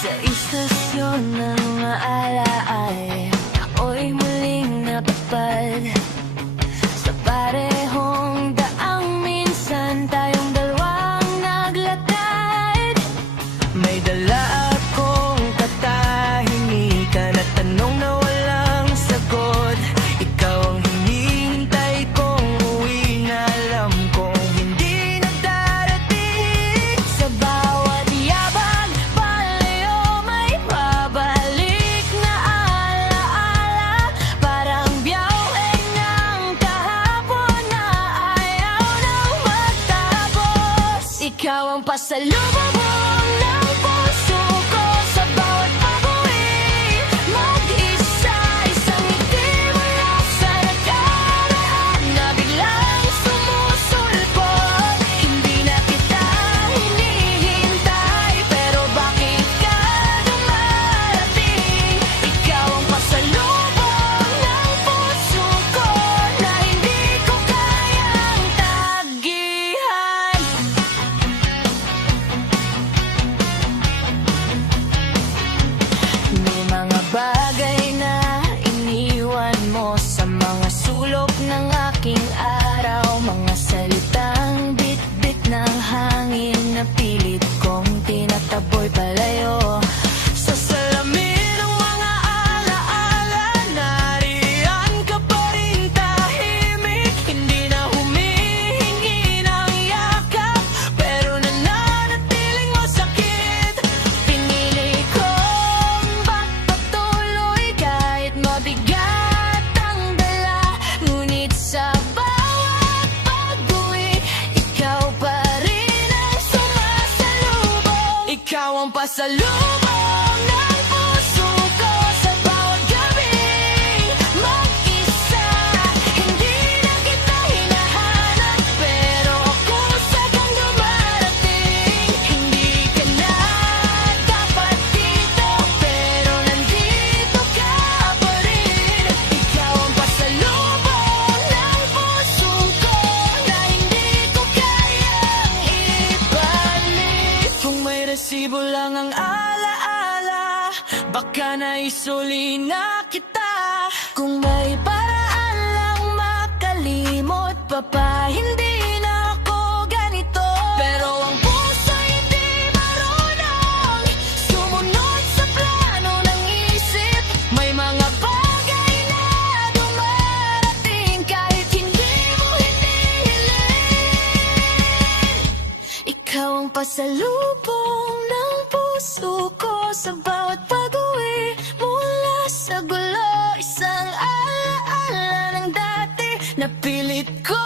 Sa istasyon ng maalaay, ako'y muling natupad sa parehong daang minsan tayong dalawang naglatad. May dala akong katahimikan at tanong na walang sagot. Ikaw ang hinihintay kong uwi na alam kong hindi na darating. Sa bawat yabang palayo may babalik na alaala. Parang biyawin ng kahapon na ayaw nang magtapos. Ikaw ang pasalubong ng puso ko sa bawat pag-uwi. Mag-isa, isang ngiti mula sa nakaraan na biglang sumusulpot. Hindi na kita hinihintay, pero bakit ka dumarating? Ikaw ang pasalubong ng puso ko na hindi ko kayang tagihan. May mga bagay na iniwan mo sa mga sulok ng aking araw. Mga salitang bit-bit ng hangin na pilit kong tinataboy palayo. Sa salamin ng mga alaala, nariyan ka pa rin tahimik. Hindi na humihingi ng yakap, pero nananatiling masakit. Pinili kong magpatuloy kahit mabigat ang dala. Ngunit sa bawat pag-uwi, ikaw pa rin ang sumasalubong. Ikaw ang pasalubong ng puso ko sa bawat gabi. Mag-isa, hindi na kita hinahanap, pero kung sadyang dumarating, hindi ka na dapat dito, pero nandito ka pa rin. Ikaw ang pasalubong ng puso ko na hindi ko kayang ibalik. Kung may resibo lang ang alaala, baka naisuli na kita. Kung may paraan lang makalimot pa pa, hindi na ako ganito. Pero ang puso hindi marunong sumunod sa plano ng isip. May mga bagay na dumarating kahit hindi mo hinihiling. Ikaw ang pasalubong ng puso ko sa bawat pag-uwi mula sa gulo. Isang alaala ng dati na pilit ko